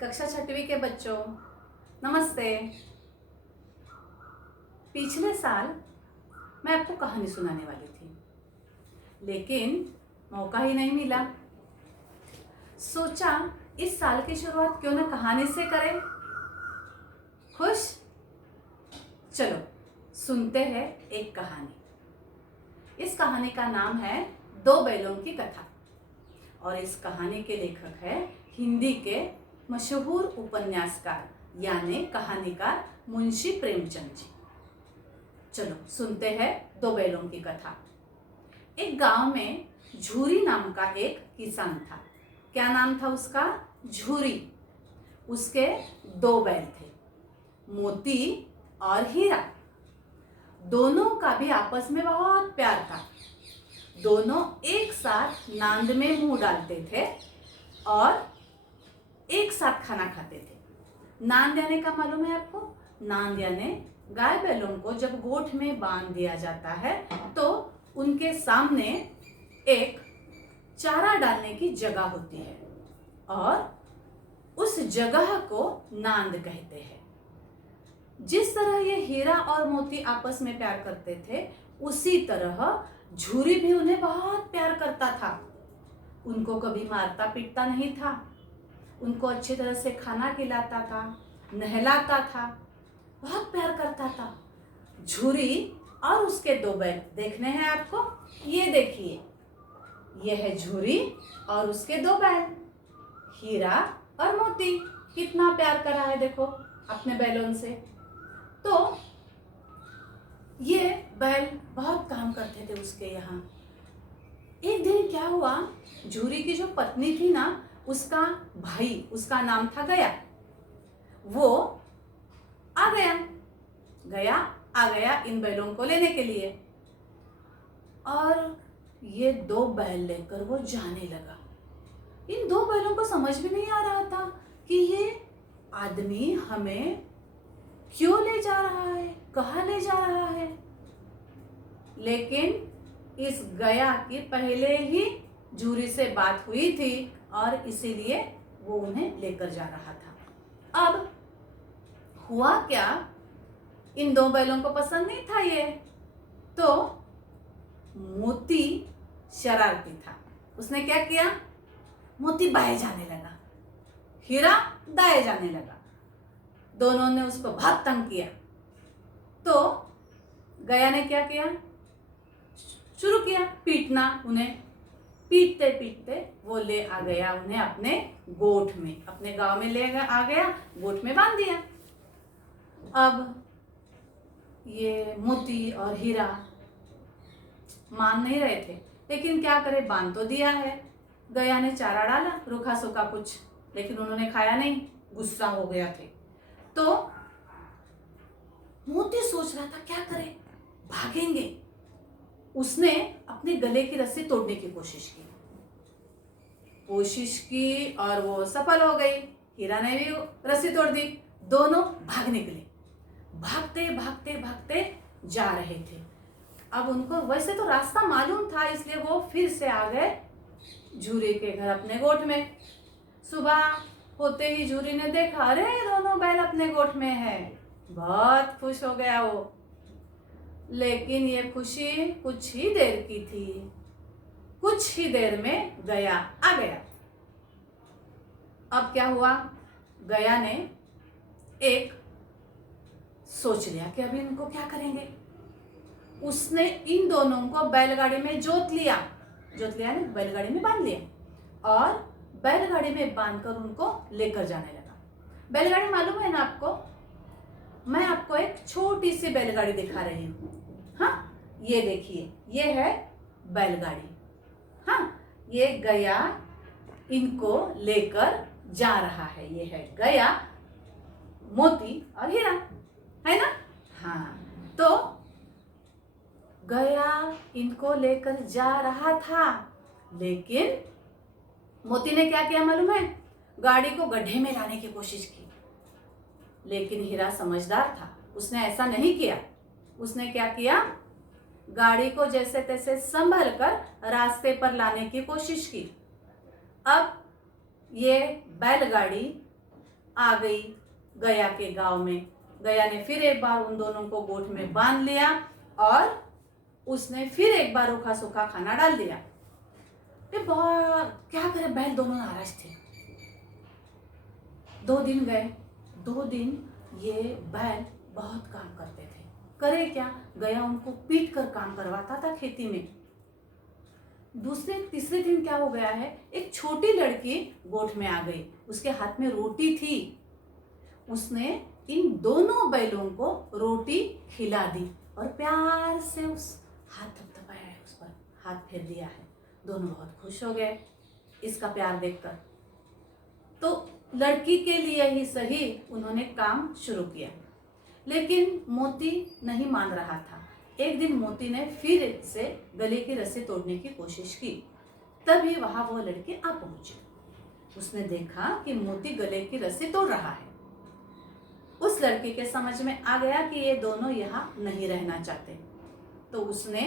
कक्षा छठवीं के बच्चों, नमस्ते। पिछले साल मैं आपको कहानी सुनाने वाली थी, लेकिन मौका ही नहीं मिला। सोचा इस साल की शुरुआत क्यों ना कहानी से करें। खुश? चलो सुनते हैं एक कहानी। इस कहानी का नाम है दो बैलों की कथा और इस कहानी के लेखक है हिंदी के मशहूर उपन्यासकार यानी कहानीकार मुंशी प्रेमचंद जी। चलो सुनते हैं दो बैलों की कथा। एक गांव में झूरी नाम का एक किसान था। क्या नाम था उसका? झूरी। उसके दो बैल थे, मोती और हीरा। दोनों का भी आपस में बहुत प्यार था। दोनों एक साथ नांद में मुंह डालते थे और एक साथ खाना खाते थे। नांद यानी का मालूम है आपको? नांद यानी गाय बैलों को जब गोठ में बांध दिया जाता है तो उनके सामने एक चारा डालने की जगह होती है और उस जगह को नांद कहते हैं। जिस तरह ये हीरा और मोती आपस में प्यार करते थे, उसी तरह झूरी भी उन्हें बहुत प्यार करता था। उनको कभी मारता पीटता नहीं था, उनको अच्छी तरह से खाना खिलाता था, नहलाता था, बहुत प्यार करता था। झूरी और उसके दो बैल देखने हैं आपको? ये देखिए, ये है झूरी और उसके दो बैल, हीरा और मोती। कितना प्यार कर रहा है देखो अपने बैलों से। तो ये बैल बहुत काम करते थे उसके यहाँ। एक दिन क्या हुआ, झूरी की जो पत्नी थी ना, उसका भाई, उसका नाम था गया, वो आ गया इन बैलों को लेने के लिए और ये दो बैल लेकर वो जाने लगा। इन दो बैलों को समझ में नहीं आ रहा था कि ये आदमी हमें क्यों ले जा रहा है, कहाँ ले जा रहा है। लेकिन इस गया की पहले ही झूरी से बात हुई थी और इसीलिए वो उन्हें लेकर जा रहा था। अब हुआ क्या, इन दो बैलों को पसंद नहीं था ये, तो मोती शरारती था। उसने क्या किया, मोती बाएं जाने लगा, हीरा दाएं जाने लगा। दोनों ने उसको बहुत तंग किया। तो गया ने क्या किया, शुरू किया पीटना उन्हें। पीटते पीटते वो ले आ गया उन्हें अपने गोठ में, अपने गांव में ले आ गया, गोठ में बांध दिया। अब ये मोती और हीरा मान नहीं रहे थे, लेकिन क्या करे, बांध तो दिया है। गया ने चारा डाला, रूखा सूखा कुछ, लेकिन उन्होंने खाया नहीं, गुस्सा हो गया थे। तो मोती सोच रहा था क्या करे, भागेंगे। उसने अपने गले की रस्सी तोड़ने की कोशिश की और वो सफल हो गई। हीरा ने भी रस्सी तोड़ दी। दोनों भाग निकले, भागते भागते भागते जा रहे थे। अब उनको वैसे तो रास्ता मालूम था, इसलिए वो फिर से आ गए झूरी के घर, अपने गोठ में। सुबह होते ही झूरी ने देखा, अरे दोनों बैल अपने गोठ में है। बहुत खुश हो गया वो। लेकिन ये खुशी कुछ ही देर की थी। कुछ ही देर में गया आ गया। अब क्या हुआ, गया ने एक सोच लिया कि अभी इनको क्या करेंगे। उसने इन दोनों को बैलगाड़ी में जोत लिया ना, बैलगाड़ी में बांध लिया और बैलगाड़ी में बांधकर उनको लेकर जाने लगा। बैलगाड़ी मालूम है ना आपको? मैं आपको एक छोटी सी बैलगाड़ी दिखा रही हूँ। हाँ, ये देखिए, ये है बैलगाड़ी। हाँ, ये गया इनको लेकर जा रहा है। ये है गया, मोती और हीरा, है ना? हाँ, तो गया इनको लेकर जा रहा था, लेकिन मोती ने क्या किया मालूम है? गाड़ी को गड्ढे में लाने की कोशिश की। लेकिन हीरा समझदार था, उसने ऐसा नहीं किया। उसने क्या किया, गाड़ी को जैसे तैसे संभल कर रास्ते पर लाने की कोशिश की। अब ये बैलगाड़ी आ गई गया के गांव में। गया ने फिर एक बार उन दोनों को गोठ में बांध लिया और उसने फिर एक बार रूखा सूखा खाना डाल दिया। क्या करे, बैल दोनों नाराज थे। 2 दिन गए। 2 दिन ये बैल बहुत काम करते थे। करे क्या, गया उनको पीट कर काम करवाता था खेती में। दूसरे तीसरे दिन क्या हो गया है, एक छोटी लड़की गोठ में आ गई। उसके हाथ में रोटी थी। उसने इन दोनों बैलों को रोटी खिला दी और प्यार से उस हाथ थपथपाया है, उस पर हाथ फेर दिया है। दोनों बहुत खुश हो गए इसका प्यार देखकर। तो लड़की के लिए ही सही उन्होंने काम शुरू किया, लेकिन मोती नहीं मान रहा था। एक दिन मोती ने फिर से गले की रस्सी तोड़ने की कोशिश की। तभी वहां वो लड़की आ पहुंची। उसने देखा कि मोती गले की रस्सी तोड़ रहा है। उस लड़की के समझ में आ गया कि ये दोनों यहाँ नहीं रहना चाहते। तो उसने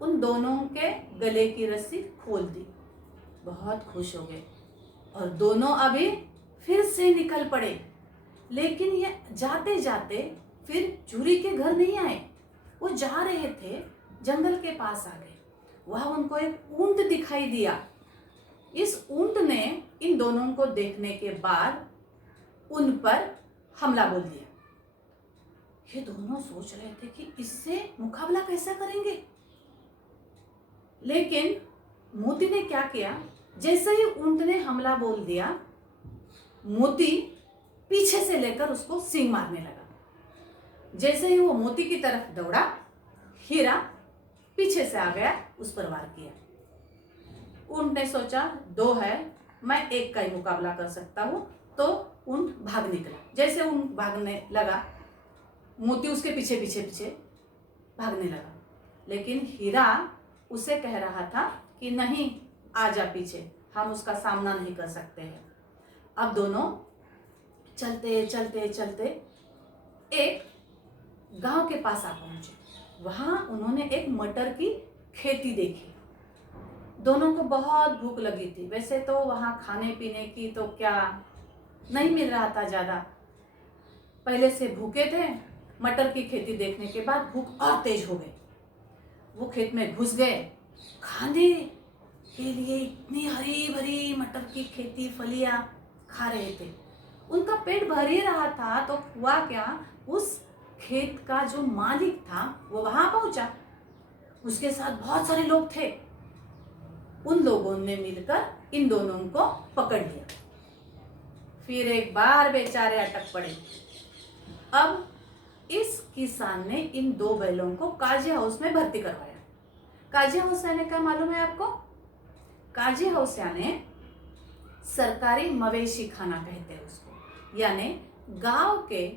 उन दोनों के गले की रस्सी खोल दी। बहुत खुश हो गए और दोनों अभी फिर से निकल पड़े। लेकिन ये जाते जाते फिर झूरी के घर नहीं आए। वो जा रहे थे, जंगल के पास आ गए। वहां उनको एक ऊंट दिखाई दिया। इस ऊंट ने इन दोनों को देखने के बाद उन पर हमला बोल दिया। ये दोनों सोच रहे थे कि इससे मुकाबला कैसे करेंगे। लेकिन मोती ने क्या किया, जैसे ही ऊंट ने हमला बोल दिया, मोती पीछे से लेकर उसको सींग मारने लगा। जैसे ही वो मोती की तरफ दौड़ा, हीरा पीछे से आ गया, उस पर वार किया। ऊंट ने सोचा 2 है, मैं एक का ही मुकाबला कर सकता हूं। तो ऊंट भाग निकला। जैसे ऊंट भागने लगा, मोती उसके पीछे पीछे पीछे भागने लगा। लेकिन हीरा उसे कह रहा था कि नहीं, आजा पीछे, हम उसका सामना नहीं कर सकते हैं। अब दोनों चलते चलते चलते एक गांव के पास आ पहुंचे। वहां उन्होंने एक मटर की खेती देखी। दोनों को बहुत भूख लगी थी। वैसे तो वहां खाने पीने की तो क्या नहीं मिल रहा था ज्यादा, पहले से भूखे थे। मटर की खेती देखने के बाद भूख और तेज हो गई। वो खेत में घुस गए। खाने के लिए इतनी हरी भरी मटर की खेती फलियां खा रहे थे। उनका पेट भर ही रहा था। तो हुआ क्या, उस खेत का जो मालिक था वो वहां पहुंचा। उसके साथ बहुत सारे लोग थे। उन लोगों ने मिलकर इन दोनों को पकड़ लिया। फिर एक बार बेचारे अटक पड़े। अब इस किसान ने इन 2 बैलों को काजी हाउस में भर्ती करवाया। काजी हाउस यानी क्या मालूम है आपको? काजी हाउस यानी सरकारी मवेशी खाना कहते हैं उसको। यानी गांव के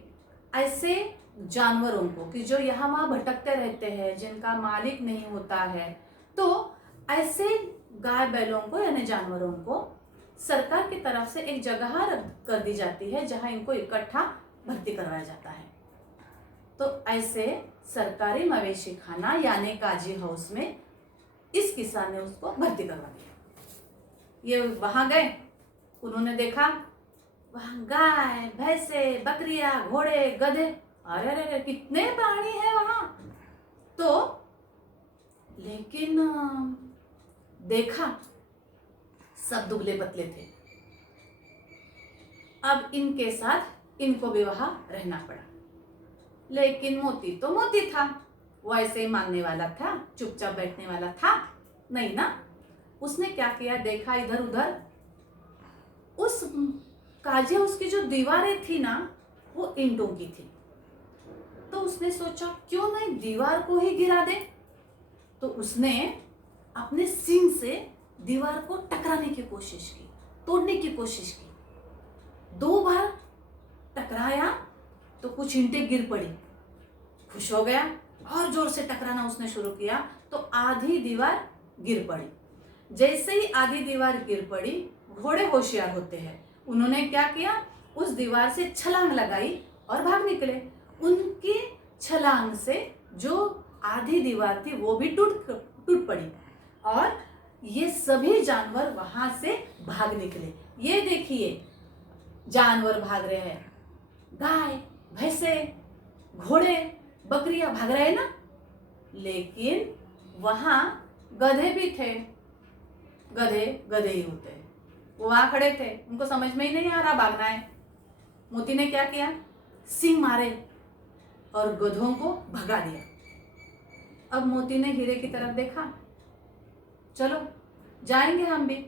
ऐसे जानवरों को कि जो यहाँ वहाँ भटकते रहते हैं, जिनका मालिक नहीं होता है, तो ऐसे गाय बैलों को यानी जानवरों को सरकार की तरफ से एक जगह कर दी जाती है जहां इनको इकट्ठा भर्ती करवाया जाता है। तो ऐसे सरकारी मवेशी खाना यानी काजी हाउस में इस किसान ने उसको भर्ती करवा दिया। ये वहां गए, उन्होंने देखा वहां गाय, भैंसे, बकरियां, घोड़े, गधे, अरे अरे कितने प्राणी हैं वहां। तो लेकिन देखा सब दुबले पतले थे। अब इनके साथ इनको भी वहां रहना पड़ा। लेकिन मोती तो मोती था, वो ऐसे ही मानने वाला था, चुपचाप बैठने वाला था नहीं ना। उसने क्या किया, देखा इधर उधर, उस काजे उसकी जो दीवारें थी ना वो ईंटों की थी। तो उसने सोचा क्यों नहीं दीवार को ही गिरा दे। तो उसने अपने सींग से दीवार को टकराने की कोशिश की, तोड़ने की कोशिश की। 2 बार टकराया तो कुछ ईंटें गिर पड़ी। खुश हो गया, और जोर से टकराना उसने शुरू किया तो आधी दीवार गिर पड़ी। जैसे ही आधी दीवार गिर पड़ी, घोड़े होशियार होते हैं, उन्होंने क्या किया, उस दीवार से छलांग लगाई और भाग निकले। उनकी छलांग से जो आधी दीवार थी वो भी टूट पड़ी और ये सभी जानवर वहां से भाग निकले। ये देखिए जानवर भाग रहे हैं, गाय, भैंसे, घोड़े, बकरियां भाग रहे हैं ना। लेकिन वहां गधे भी थे। गधे गधे ही होते हैं, वो वहां खड़े थे, उनको समझ में ही नहीं आ रहा भागना है। मोती ने क्या किया, सींग मारे और गधों को भगा दिया। अब मोती ने हीरे की तरफ देखा, चलो जाएंगे हम भी।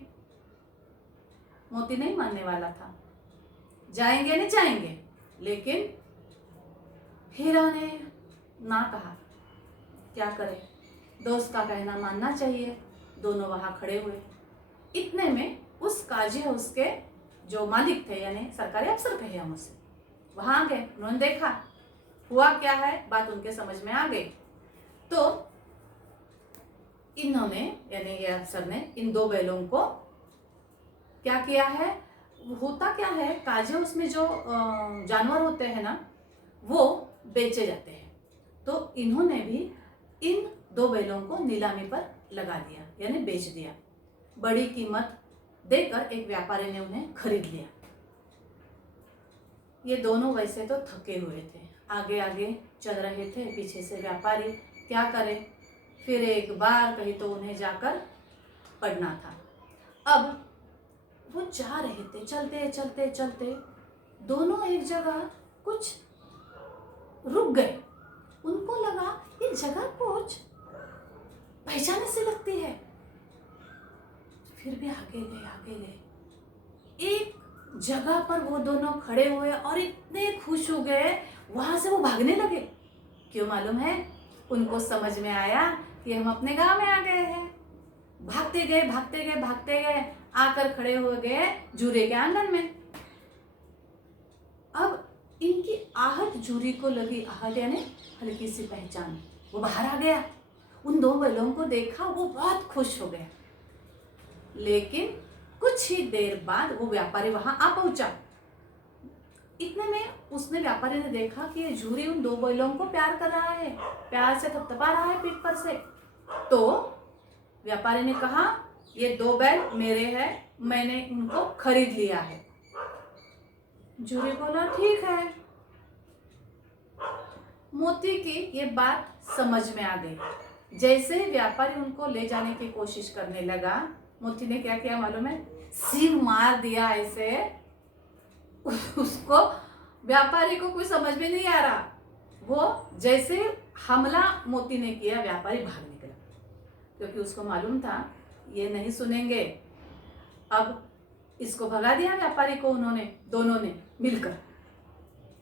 मोती नहीं मानने वाला था, जाएंगे नहीं जाएंगे, लेकिन हीरा ने ना कहा। क्या करे, दोस्त का कहना मानना चाहिए। दोनों वहां खड़े हुए। इतने में उस काजी हाउस के जो मालिक थे, यानी सरकारी अफसर कहे हम उसे, वहां आ गए। उन्होंने देखा हुआ क्या है, बात उनके समझ में आ गई। तो इन्होंने, यानी ये अफसर ने, इन दो बैलों को क्या किया है, होता क्या है, काजी हाउस में जो जानवर होते हैं ना, वो बेचे जाते हैं। तो इन्होंने भी इन दो बैलों को नीलामी पर लगा दिया, यानी बेच दिया। बड़ी कीमत देकर एक व्यापारी ने उन्हें खरीद लिया। ये दोनों वैसे तो थके हुए थे, आगे आगे चल रहे थे, पीछे से व्यापारी। क्या करे, फिर एक बार कहीं तो उन्हें जाकर पड़ना था। अब वो जा रहे थे, चलते चलते चलते दोनों एक जगह कुछ रुक गए। उनको लगा ये जगह कुछ पहचाने से लगती है। फिर भी आगे गए, आगे गए। एक जगह पर वो दोनों खड़े हुए और इतने खुश हो गए, वहां से वो भागने लगे। क्यों मालूम है, उनको समझ में आया कि हम अपने गांव में आ गए हैं। भागते गए, भागते गए, भागते गए, आकर खड़े हो गए जूरे के आंगन में। अब इनकी आहट जूरी को लगी, आहट यानी हल्की सी पहचान। वो बाहर आ गया, उन दो बैलों को देखा, वो बहुत खुश हो गया। लेकिन कुछ ही देर बाद वो व्यापारी वहां आ पहुंचा। इतने में उसने, व्यापारी ने देखा कि ये जूरी उन दो बैलों को प्यार कर रहा है, प्यार से थपथपा रहा है पीठ पर से। तो व्यापारी ने कहा, ये दो बैल मेरे हैं, मैंने इनको खरीद लिया है। जूरी बोला, ठीक है। मोती की ये बात समझ में आ गई। जैसे व्यापारी उनको ले जाने की कोशिश करने लगा, मोती ने क्या किया मालूम है, सींग मार दिया ऐसे। उसको, व्यापारी को कुछ समझ में नहीं आ रहा। वो जैसे हमला मोती ने किया, व्यापारी भाग निकला, क्योंकि उसको मालूम था ये नहीं सुनेंगे। अब इसको भगा दिया व्यापारी को उन्होंने, दोनों ने मिलकर।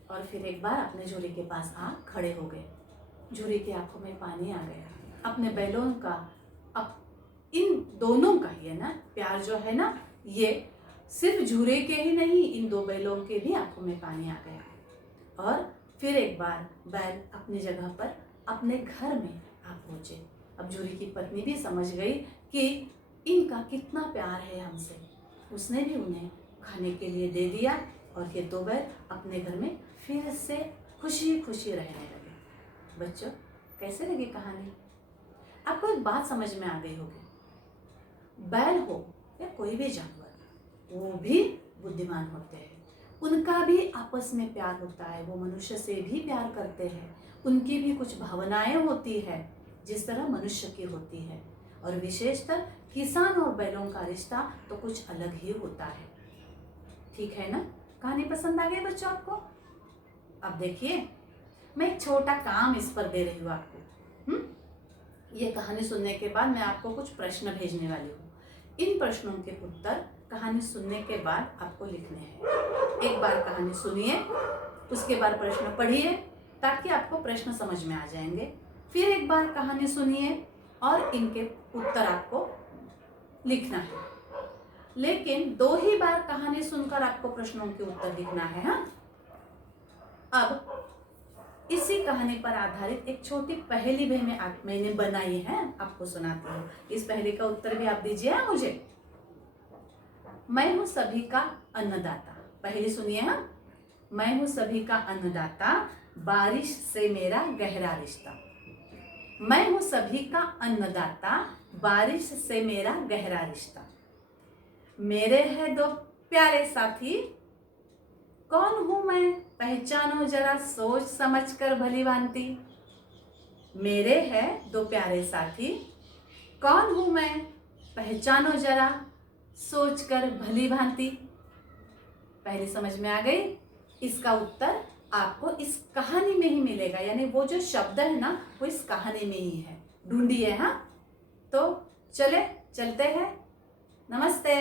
और फिर एक बार अपने जूरी के पास आ खड़े हो गए। जूरी की आंखों में पानी आ गया। अपने बैलों का, अब इन दोनों का ही है ना प्यार जो है ना, ये सिर्फ जूरे के ही नहीं, इन दो बैलों के भी आंखों में पानी आ गया। और फिर एक बार बैल अपनी जगह पर अपने घर में आ पहुंचे। अब जूरी की पत्नी भी समझ गई कि इनका कितना प्यार है हमसे। उसने भी उन्हें खाने के लिए दे दिया और ये दो बैल अपने घर में फिर से खुशी खुशी रहने लगे। बच्चों, कैसे लगी कहानी? आपको एक बात समझ में आ गई होगी, बैल हो या कोई भी जानवर, वो भी बुद्धिमान होते हैं। उनका भी आपस में प्यार होता है, वो मनुष्य से भी प्यार करते हैं। उनकी भी कुछ भावनाएं होती है जिस तरह मनुष्य की होती है। और विशेषतर किसान और बैलों का रिश्ता तो कुछ अलग ही होता है। ठीक है ना? कहानी पसंद आ गई बच्चों आपको? अब देखिए, मैं एक छोटा काम इस पर दे रही हूँ आपको। ये कहानी सुनने के बाद मैं आपको कुछ प्रश्न भेजने वाली हूँ। इन प्रश्नों के उत्तर कहानी सुनने के बाद आपको लिखने हैं। एक बार कहानी सुनिए, उसके बाद प्रश्न पढ़िए ताकि आपको प्रश्न समझ में आ जाएंगे। फिर एक बार कहानी सुनिए और इनके उत्तर आपको लिखना है। लेकिन 2 ही बार कहानी सुनकर आपको प्रश्नों के उत्तर लिखना है। हाँ, अब इसी कहानी पर आधारित एक छोटी पहेली भी मैंने बनाई है, आपको सुनाती हूँ। इस पहेली का उत्तर भी आप दीजिए मुझे। मैं हूँ सभी का अन्नदाता। पहेली सुनिए। हाँ, मैं हूँ सभी का अन्नदाता, बारिश से मेरा गहरा रिश्ता। मैं हूँ सभी का अन्नदाता, बारिश से मेरा गहरा रिश्ता। मेरे हैं 2 प्यारे साथी, कौन हूं मैं, पहचानो जरा सोच समझ कर भली भांति। मेरे हैं दो प्यारे साथी, कौन हूं मैं, पहचानो जरा सोच कर भली भांति। पहले समझ में आ गई? इसका उत्तर आपको इस कहानी में ही मिलेगा, यानी वो जो शब्द है ना वो इस कहानी में ही है। ढूंढिए। हाँ, तो चलते हैं। नमस्ते।